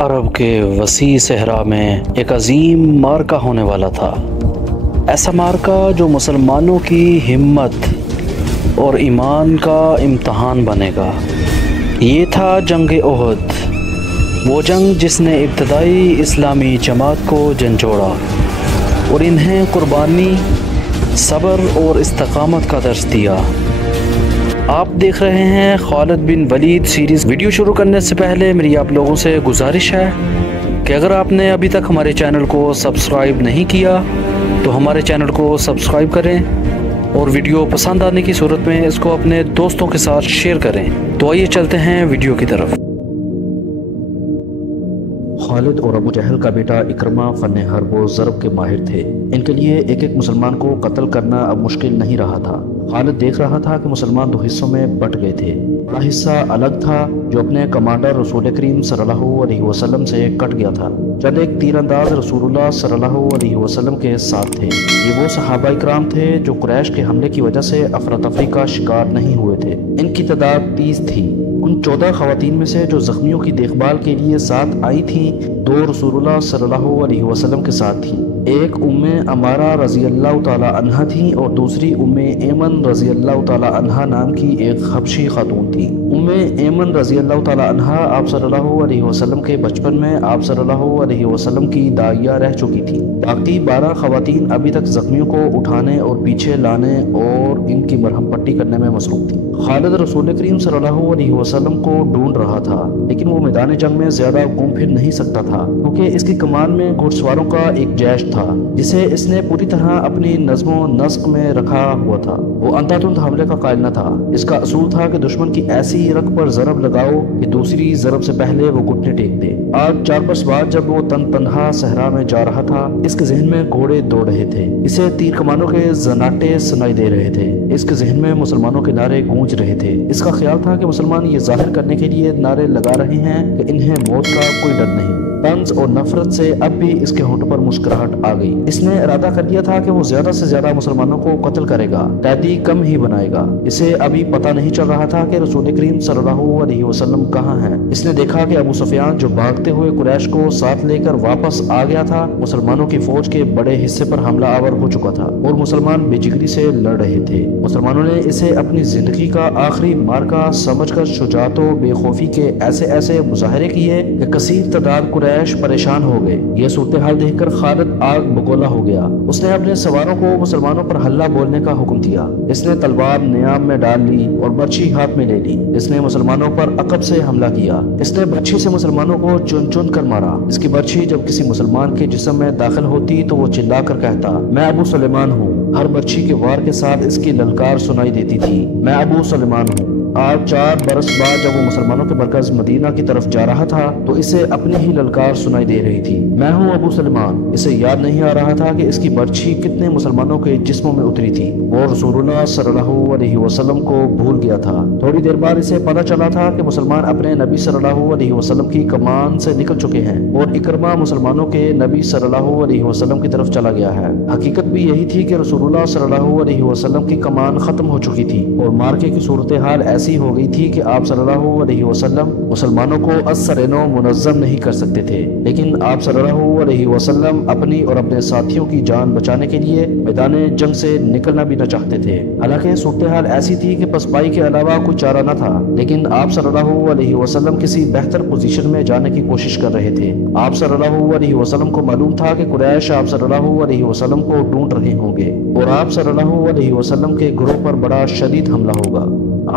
عرب کے وسیع صحرا میں ایک عظیم معرکہ ہونے والا تھا۔ ایسا معرکہ جو مسلمانوں کی ہمت اور ایمان کا امتحان بنے گا۔ یہ تھا جنگ احد، وہ جنگ جس نے ابتدائی اسلامی جماعت کو جھنجھوڑا اور انہیں قربانی، صبر اور استقامت کا درس دیا۔ آپ دیکھ رہے ہیں خالد بن ولید سیریز۔ ویڈیو شروع کرنے سے پہلے میری آپ لوگوں سے گزارش ہے کہ اگر آپ نے ابھی تک ہمارے چینل کو سبسکرائب نہیں کیا تو ہمارے چینل کو سبسکرائب کریں اور ویڈیو پسند آنے کی صورت میں اس کو اپنے دوستوں کے ساتھ شیئر کریں۔ تو آئیے چلتے ہیں ویڈیو کی طرف۔ خالد اور ابو جہل کا بیٹا اکرمہ فن حرب و ضرب کے ماہر تھے۔ ان کے لیے ایک ایک مسلمان کو قتل کرنا اب مشکل نہیں رہا تھا۔ خالد دیکھ رہا تھا کہ مسلمان دو حصوں میں بٹ گئے تھے۔ بڑا حصہ الگ تھا جو اپنے کمانڈر رسول کریم صلی اللہ علیہ وسلم سے کٹ گیا تھا۔ چند ایک تیر انداز رسول اللہ صلی اللہ علیہ وسلم کے ساتھ تھے۔ یہ وہ صحابہ اکرام تھے جو قریش کے حملے کی وجہ سے افراتفری کا شکار نہیں ہوئے تھے۔ ان کی تعداد 30 تھی۔ ان 14 خواتین میں سے جو زخمیوں کی دیکھ بھال کے لیے ساتھ آئی تھیں، 2 رسول اللہ صلی اللہ علیہ وسلم کے ساتھ تھیں۔ ایک ام عمارہ رضی اللہ تعالی عنہا تھی اور دوسری ام ایمن رضی اللہ تعالی عنہا نام کی ایک حبشی خاتون تھی۔ ام ایمن رضی اللہ تعالی عنہا آپ صلی اللہ علیہ وسلم کے بچپن میں آپ صلی اللہ علیہ وسلم کی داعیہ رہ چکی تھی۔ باقی 12 خواتین ابھی تک زخمیوں کو اٹھانے اور پیچھے لانے اور ان کی مرہم پٹی کرنے میں مصروف تھی۔ خالد رسول کریم صلی اللہ علیہ وسلم کو ڈھونڈ رہا تھا، لیکن وہ میدان جنگ میں زیادہ گھوم پھر نہیں سکتا تھا کیونکہ اس کی کمان میں گھڑ سواروں کا ایک جیش تھا جسے اس نے پوری طرح اپنی نظم و نسق میں رکھا ہوا تھا۔ وہ اندھادھند حملے کا قائل نہ تھا۔ اس کا اصول تھا کہ دشمن کی ایسی رگ پر ضرب لگاؤ کہ دوسری ضرب سے پہلے وہ گھٹنے ٹیک دے۔ آج 4 برس بعد جب وہ تنہا صحرا میں جا رہا تھا، اس کے ذہن میں گھوڑے دوڑ رہے تھے، اسے تیر کمانوں کے زناٹے سنائی دے رہے تھے، اس کے ذہن میں مسلمانوں کے نعرے گونج رہے تھے۔ اس کا خیال تھا کہ مسلمان یہ ظاہر کرنے کے لیے نعرے لگا رہے ہیں کہ انہیں موت کا کوئی ڈر نہیں۔ طنز اور نفرت سے اب بھی اس کے ہونٹوں پر مسکراہٹ آ گئی۔ اس نے ارادہ کر لیا تھا کہ وہ زیادہ سے زیادہ مسلمانوں کو قتل کرے گا، قیدی کم ہی بنائے گا۔ اسے ابھی پتہ نہیں چل رہا تھا کہ رسول کریم صلی اللہ علیہ وسلم کہاں ہیں۔ اس نے دیکھا کہ ابو سفیان جو بھاگتے ہوئے قریش کو ساتھ لے کر واپس آ گیا تھا، مسلمانوں کی فوج کے بڑے حصے پر حملہ آور ہو چکا تھا اور مسلمان بے جگری سے لڑ رہے تھے۔ مسلمانوں نے اسے اپنی زندگی کا آخری مارکہ سمجھ کر شجاعت و بے خوفی کے ایسے مظاہرے کیے کہ کثیر تعداد قریش پریشان ہو گئے۔ یہ صورتحال دیکھ کر خالد آگ بگولا ہو گیا۔ اس نے اپنے سواروں کو مسلمانوں پر حلہ بولنے کا حکم دیا۔ اس نے تلوار نیام میں ڈال لی اور برچھی ہاتھ میں لے لی۔ اس نے مسلمانوں پر عقب سے حملہ کیا۔ اس نے برچھی سے مسلمانوں کو چن چن کر مارا۔ اس کی برچھی جب کسی مسلمان کے جسم میں داخل ہوتی تو وہ چلا کر کہتا، میں ابو سلیمان ہوں۔ ہر برچھی کے وار کے ساتھ اس کی للکار سنائی دیتی تھی، میں ابو سلیمان ہوں۔ آج 4 برس بعد جب وہ مسلمانوں کے مرکز مدینہ کی طرف جا رہا تھا تو اسے اپنی ہی للکار سنائی دے رہی تھی، میں ہوں ابو سلیمان۔ اسے یاد نہیں آ رہا تھا کہ اس کی برچھی کتنے مسلمانوں کے جسموں میں اتری تھی۔ وہ رسول اللہ صلی اللہ علیہ وسلم کو بھول گیا تھا۔ تھوڑی دیر بعد اسے پتہ چلا تھا کہ مسلمان اپنے نبی صلی اللہ علیہ وسلم کی کمان سے نکل چکے ہیں اور اکرمہ مسلمانوں کے نبی صلی اللہ علیہ وسلم کی طرف چلا گیا ہے۔ حقیقت بھی یہی تھی کہ رسول اللہ صلی اللہ علیہ وسلم کی کمان ختم ہو چکی تھی اور مارکے کی صورتحال ایسی ہو گئی تھی کہ آپ صلی اللہ علیہ وسلم مسلمانوں کو ازسرنو منظم نہیں کر سکتے تھے، لیکن آپ صلی اللہ علیہ وسلم اپنی اور اپنے ساتھیوں کی جان بچانے کے لیے میدان جنگ سے نکلنا بھی نہ چاہتے تھے۔ حالانکہ صورتحال ایسی تھی کہ پسپائی کے علاوہ کوئی چارہ نہ تھا، لیکن آپ صلی اللہ علیہ وسلم کسی بہتر پوزیشن میں جانے کی کوشش کر رہے تھے۔ آپ صلی اللہ علیہ وسلم کو معلوم تھا کہ قریش آپ صلی اللہ علیہ وسلم کو ڈھونڈ رہے ہوں گے اور آپ صلی اللہ علیہ وسلم کے گروہ پر بڑا شدید حملہ ہوگا۔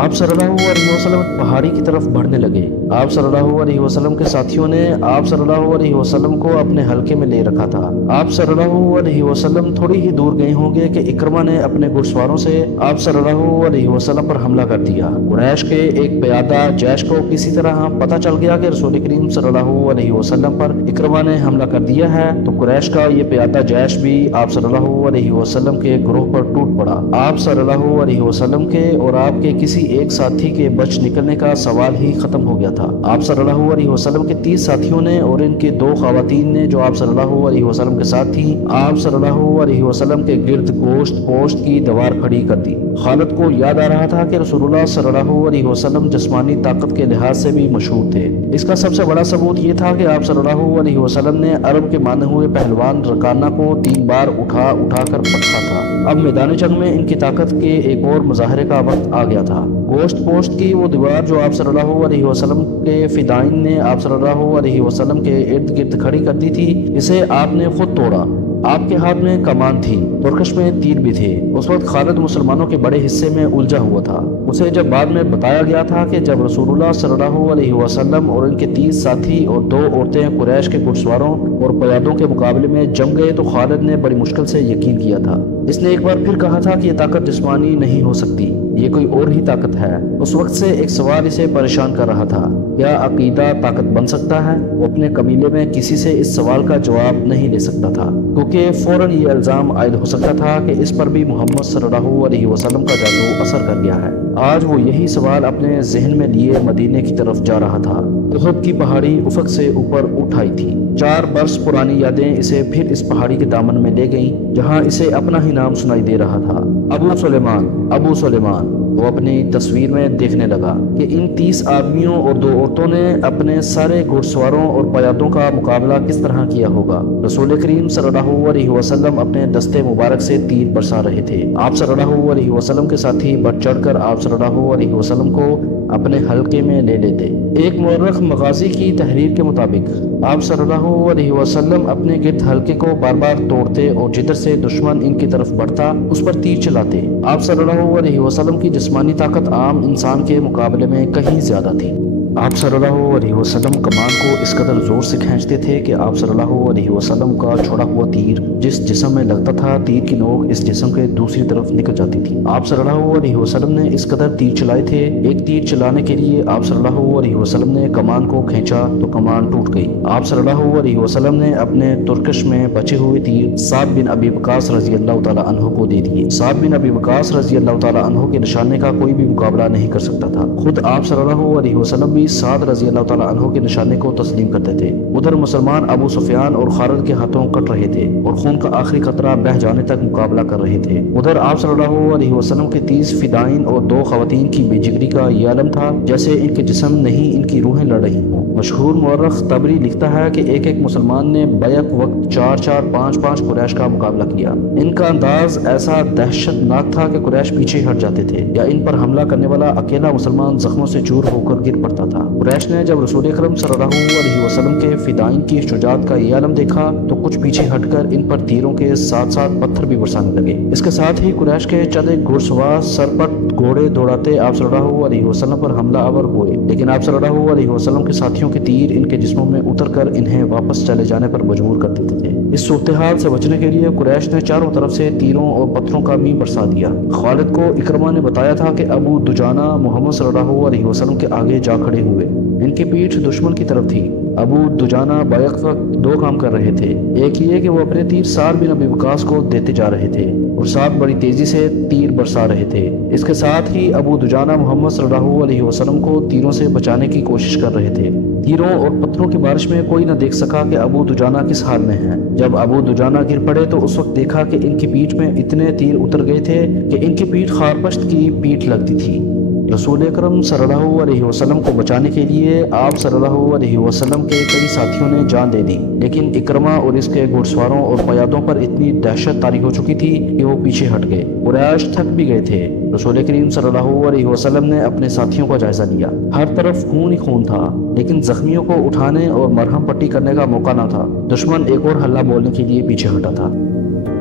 آپ صلی اللہ علیہ وسلم پہاڑی کی طرف بڑھنے لگے۔ آپ صلی اللہ علیہ وسلم کے ساتھیوں نے آپ صلی اللہ علیہ وسلم کو اپنے حلقے میں لے رکھا تھا۔ آپ صلی اللہ علیہ وسلم تھوڑی ہی دور گئے ہوں گے کہ اکرمہ نے اپنے گھڑ سواروں سے آپ صلی اللہ علیہ وسلم پر حملہ کر دیا۔ قریش کے ایک پیادہ جیش کو کسی طرح پتہ چل گیا کہ رسول کریم صلی اللہ علیہ وسلم پر اکرمہ نے حملہ کر دیا ہے، تو قریش کا یہ پیادہ جیش بھی آپ صلی اللہ علیہ وسلم کے گروہ پر ٹوٹ پڑا۔ آپ صلی اللہ علیہ وسلم کے اور آپ کے کسی ایک ساتھی کے بچ نکلنے کا سوال ہی ختم ہو گیا تھا۔ था। आप सल्लल्लाहु अलैहि वसल्लम के 30 साथियों ने और इनके 2 खवातीन ने जो आप सल्लल्लाहु अलैहि वसल्लम के साथ थी, आप सल्लल्लाहु अलैहि वसल्लम के गिर्द गोश्त पोश्त की दीवार खड़ी कर दी। खालिद को याद आ रहा था कि रसूलुल्लाह सल्लल्लाहु अलैहि वसल्लम जिस्मानी ताकत के लिहाज से भी मशहूर थे। इसका सबसे बड़ा सबूत ये था कि आप सल्लल्लाहु अलैहि वसल्लम ने अरब के माने हुए पहलवान रकाना को 3 बार उठा कर पटका था। अब मैदान जंग में इनकी ताकत के एक और मुजाहरे का वक्त आ गया था। गोश्त पोश्त की वो दीवार जो आप सल्लल्लाहु अलैहि वसल्लम के फिदाइन ने आप सल्लल्लाहु अलैहि वसल्लम के इर्द गिर्द खड़ी कर दी थी, इसे आपने खुद तोड़ा। आपके हाथ में कमान थी, तुर्कश में तीर भी थे। उस वक्त खालिद मुसलमानों के बड़े हिस्से में उलझा हुआ था। उसे जब बाद में बताया गया था कि जब रसूलुल्लाह सल्लल्लाहु अलैहि वसल्लम और उनके 30 साथी और 2 औरतें कुरैश के घुड़सवारों और पयादों के मुकाबले में जम गए तो खालिद ने बड़ी मुश्किल से यकीन किया था। इसने एक बार फिर कहा था कि यह ताकत जिस्मानी नहीं हो सकती, ये कोई और ही ताकत है। उस वक्त से एक सवाल इसे परेशान कर रहा था, क्या अकीदा ताकत बन सकता है? वो अपने कबीले में किसी से इस सवाल का जवाब नहीं ले सकता था, क्योंकि फौरन ये इल्जाम आयद हो सकता था कि इस पर भी मोहम्मद सल्लल्लाहु अलैहि वसल्लम का जादू असर कर गया है। आज वो यही सवाल अपने जहन में लिए मदीने की तरफ जा रहा था। उहद की पहाड़ी उफक से ऊपर उठ आई थी। 4 बरस पुरानी यादें इसे फिर इस पहाड़ी के दामन में ले गईं, जहां इसे अपना ही नाम सुनाई दे रहा था, अबू सुलेमान, अबू सुलेमान। वो अपनी तस्वीर में देखने लगा कि इन 30 आदमियों और 2 औरतों ने अपने सारे घुड़सवारों और पयादों का मुकाबला किस तरह किया होगा। रसूल करीम सल्लल्लाहु अलैहि वसल्लम अपने दस्ते मुबारक से तीर बरसा रहे थे। आप सल्लल्लाहु अलैहि वसल्लम के साथी बढ़ चढ़कर आप सल्लल्लाहु अलैहि वसल्लम को अपने हल्के में ले लेते। एक मुअर्रिख मगाजी की तहरीर के मुताबिक आप सल्लल्लाहु अलैहि वसल्लम अपने गिर्द हल्के को बार बार तोड़ते और जिधर से दुश्मन इनकी तरफ बढ़ता उस पर तीर चलाते। आप सल्लल्लाहु अलैहि वसल्लम की जिस्मानी ताकत आम इंसान के मुकाबले में कहीं ज्यादा थी। आप सल्लल्लाहु अलैहि वसल्लम कमान को इस कदर जोर से खींचते थे कि आप सल्लल्लाहु अलैहि वसल्लम का छोड़ा हुआ तीर जिस जिस्म में लगता था, तीर की नोक इस जिस्म के दूसरी तरफ निकल जाती थी। आप सल्लल्लाहु अलैहि वसल्लम ने इस कदर तीर चलाए थे। एक तीर चलाने के लिए आप सल्लल्लाहु अलैहि वसल्लम ने कमान को खींचा तो कमान टूट गई। आप सल्लल्लाहु अलैहि वसल्लम ने अपने तुर्कश में बचे हुए तीर साद बिन अबी वक्कास रजी अल्लाह तआला अन्हु को दे दिए। साद बिन अबी वक्कास रजी अल्लाह तआला अन्हु के निशाने का कोई भी मुकाबला नहीं कर सकता था। खुद आप सल्लल्लाहु अलैहि वसल्लम भी साद रजी अल्लाह तआला अन्हु के निशाने को तस्लीम करते थे। उधर मुसलमान अबू सुफियान और खालिद के हाथों कट रहे थे और खून का आखिरी कतरा बह जाने तक मुकाबला कर रहे थे। उधर आप सल्लल्लाहु अलैहि वसल्लम के 30 फिदाइन और 2 खवातीन की बेजिगरी का ये आलम था जैसे इनके जिस्म नहीं इनकी रूहें लड़ रही हों। मशहूर मुअर्रिख तबरी लिखता है कि एक एक मुसलमान ने बैक वक्त 4-4, 5-5 कुरैश का मुकाबला किया। इनका अंदाज ऐसा दहशतनाक था कि कुरैश पीछे हट जाते थे या इन पर हमला करने वाला अकेला मुसलमान जख्मों से चूर होकर गिर पड़ता था। कुरैश ने जब रसूल अकरम सल्लल्लाहु अलैहि वसल्लम के फिदाइन की शुजाअत का ये आलम देखा तो कुछ पीछे हटकर इन पर तीरों के साथ साथ पत्थर भी बरसाने लगे। इसके साथ ही कुरैश के चंद घुड़सवार सरपट घोड़े दौड़ाते आप सल्लल्लाहु अलैहि वसल्लम पर हमला आवर हुए, लेकिन आप सल्लल्लाहु अलैहि वसल्लम के साथियों के तीर इनके जिस्मों में उतरकर इन्हें वापस चले जाने पर मजबूर कर देते थे। इस सूरत-ए-हाल से बचने के लिए कुरैश ने चारों तरफ से तीरों और पत्थरों का मींह बरसा दिया। खालिद को इकरमा ने बताया था कि अबू दुजाना मोहम्मद सल्लल्लाहु अलैहि वसल्लम के आगे जा खड़े हुए। इनकी पीठ दुश्मन की तरफ थी। अबू दुजाना बैक वक्त 2 काम कर रहे थे। एक ये कि वो अपने तीर साद बिन अबी वक्कास को देते जा रहे थे और साद बड़ी तेजी से तीर बरसा रहे थे। इसके साथ ही अबू दुजाना मोहम्मद सल्लल्लाहु अलैहि वसल्लम को तीरों से बचाने की कोशिश कर रहे थे। तीरों और पत्थरों की बारिश में कोई न देख सका कि अबू दुजाना किस हाल में है। जब अबू दुजाना गिर पड़े तो उस वक्त देखा कि इनकी पीठ में इतने तीर उतर गए थे कि इनकी पीठ खारपश्त की पीठ लगती थी। रसूल अकरम सल्लल्लाहु अलैहि वसल्लम को बचाने के लिए आप सल्लल्लाहु अलैहि वसल्लम के कई साथियों ने जान दे दी, लेकिन इकरमा और इसके घुड़सवारों और पयादों पर इतनी दहशत तारी हो चुकी थी कि वो पीछे हट गए। कुरैश थक भी गए थे। रसूल करीम सल्लल्लाहु अलैहि वसल्लम ने अपने साथियों का जायजा लिया। हर तरफ खून ही खून था, लेकिन जख्मियों को उठाने और मरहम पट्टी करने का मौका न था। दुश्मन एक और हल्ला बोलने के लिए पीछे हटा था।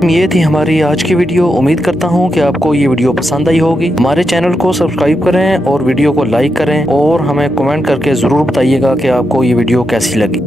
ये थी हमारी आज की वीडियो। उम्मीद करता हूँ कि आपको ये वीडियो पसंद आई होगी। हमारे चैनल को सब्सक्राइब करें और वीडियो को लाइक करें और हमें कमेंट करके ज़रूर बताइएगा कि आपको ये वीडियो कैसी लगी।